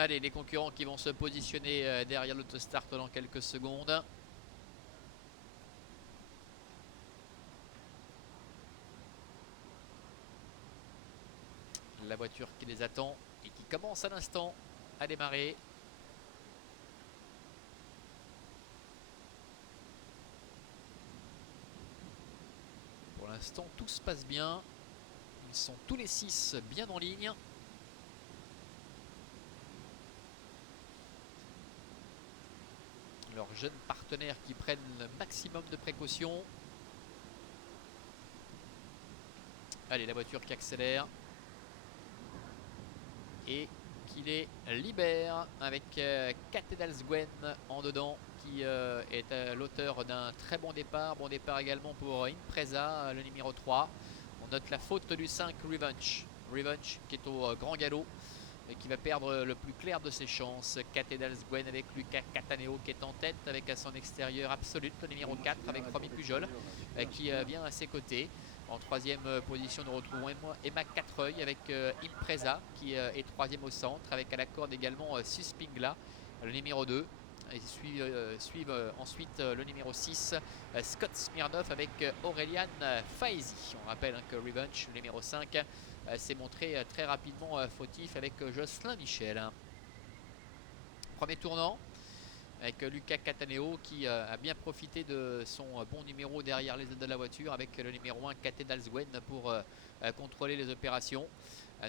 Allez, les concurrents qui vont se positionner derrière l'autostart dans quelques secondes. La voiture qui les attend et qui commence à l'instant à démarrer. Pour l'instant, tout se passe bien. Ils sont tous les 6 bien en ligne. Leurs jeunes partenaires qui prennent le maximum de précautions. Allez, la voiture qui accélère. Et qui les libère avec Catedalsgwen en dedans, qui est l'auteur d'un très bon départ. Bon départ également pour Impreza, le numéro 3. On note la faute du 5 Revenge. Revenge qui est au grand galop et qui va perdre le plus clair de ses chances. Catedalsgwen avec Luca Cataneo qui est en tête avec à son extérieur Absolute, le numéro 4 avec Romy Pujol qui vient à ses côtés. En troisième position, nous retrouvons Emma Quattreuil avec Impreza qui est troisième au centre, avec à la corde également Suspingla, le numéro 2. Et suivent ensuite le numéro 6, Scott Smirnov avec Aurelian Faezi. On rappelle que Revenge, le numéro 5, s'est montré très rapidement fautif avec Jocelyn Michel. Premier tournant avec Luca Cataneo qui a bien profité de son bon numéro derrière les aides de la voiture avec le numéro 1 Catedalsgwen pour contrôler les opérations.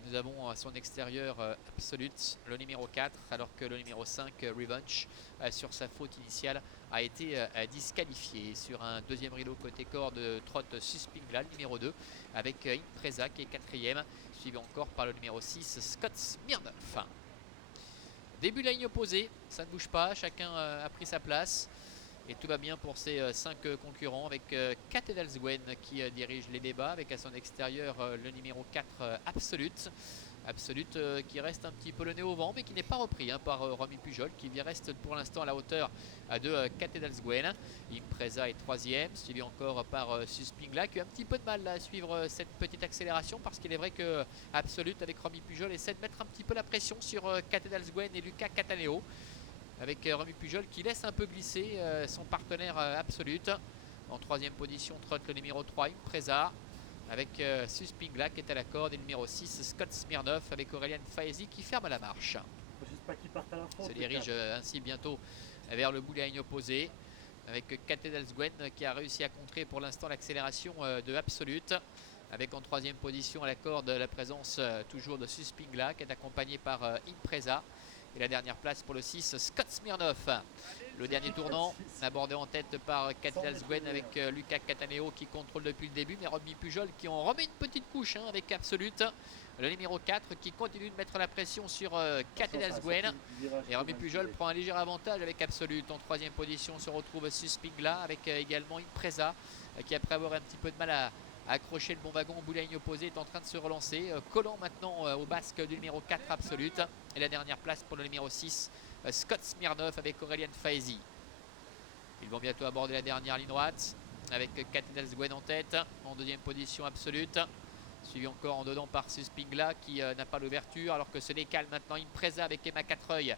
Nous avons à son extérieur Absolute, le numéro 4, alors que le numéro 5 Revenge sur sa faute initiale a été disqualifié. Sur un deuxième rideau côté corde, trotte Suspingla, le numéro 2, avec Impreza qui est quatrième, suivi encore par le numéro 6 Scott Smirnov. Début de la ligne opposée, ça ne bouge pas, chacun a pris sa place. Et tout va bien pour ces 5 concurrents avec Catedalsgwen qui dirige les débats avec à son extérieur le numéro 4 Absolute. Absolute qui reste un petit peu le nez au vent mais qui n'est pas repris par Romy Pujol qui reste pour l'instant à la hauteur de Catedalsgwen. Impreza est troisième, suivi encore par Suspingla qui a un petit peu de mal à suivre cette petite accélération parce qu'il est vrai que Absolute avec Romy Pujol essaie de mettre un petit peu la pression sur Catedalsgwen et Luca Cataneo, avec Romy Pujol qui laisse un peu glisser son partenaire Absolute. En troisième position trotte le numéro 3 Impreza avec Suspingla qui est à la corde et le numéro 6 Scott Smirnov avec Aurelian Faezi qui ferme la marche. Se dirige ainsi bientôt vers le bout de la ligne opposée avec Catedalsgwen qui a réussi à contrer pour l'instant l'accélération de Absolute, avec en troisième position à la corde la présence toujours de Suspingla qui est accompagné par Impreza. Et la dernière place pour le 6, Scott Smirnov. Le dernier tournant, abordé en tête par Catedalsgwen avec Luca Cataneo qui contrôle depuis le début, mais Romy Pujol qui en remet une petite couche avec Absolute. Le numéro 4 qui continue de mettre la pression sur Catedalsgwen. Et Romy Pujol prend un léger avantage avec Absolute. En troisième position se retrouve Suspingla avec également Impreza qui, après avoir un petit peu de mal à accrocher le bon wagon au bout de la ligne opposée, est en train de se relancer, collant maintenant au basque du numéro 4 Absolute. Et la dernière place pour le numéro 6 Scott Smirnov avec Aurelian Faezi. Ils vont bientôt aborder la dernière ligne droite avec Catedalsgwen en tête. En deuxième position Absolute, suivi encore en dedans par Suspingla qui n'a pas l'ouverture, alors que se décale maintenant Impreza avec Emma Quattreuil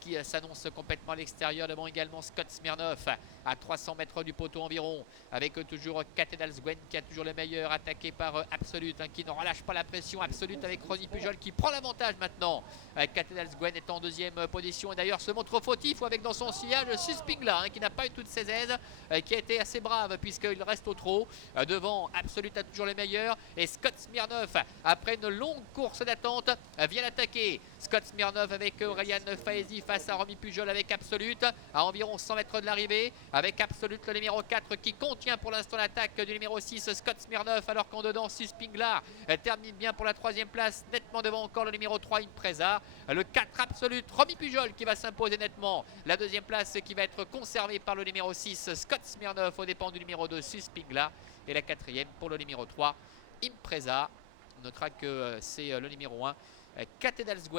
qui s'annonce complètement à l'extérieur. Devant également Scott Smirnov à 300 mètres du poteau environ, avec toujours Catedalsgwen qui a toujours le meilleur, attaqué par Absolute qui ne relâche pas la pression. Absolute avec Romy Pujol qui prend l'avantage maintenant. Catedalsgwen est en deuxième position et d'ailleurs se montre fautif, ou avec dans son sillage Suspingla qui n'a pas eu toutes ses aises, qui a été assez brave puisqu'il reste au trot. Devant, Absolute a toujours le meilleur et Scott Smirnov, après une longue course d'attente, vient l'attaquer. Scott Smirnov avec Aurelian Faezi face à Romy Pujol avec Absolute à environ 100 mètres de l'arrivée, avec Absolute le numéro 4 qui contient pour l'instant l'attaque du numéro 6 Scott Smirnov, alors qu'en dedans Suspingla termine bien pour la troisième place, nettement devant encore le numéro 3 Impreza. Le 4 Absolute, Romy Pujol qui va s'imposer nettement. La deuxième place qui va être conservée par le numéro 6 Scott Smirnov aux dépens du numéro 2 Suspingla, et la quatrième pour le numéro 3 Impreza. On notera que c'est le numéro 1 Catedalsgwen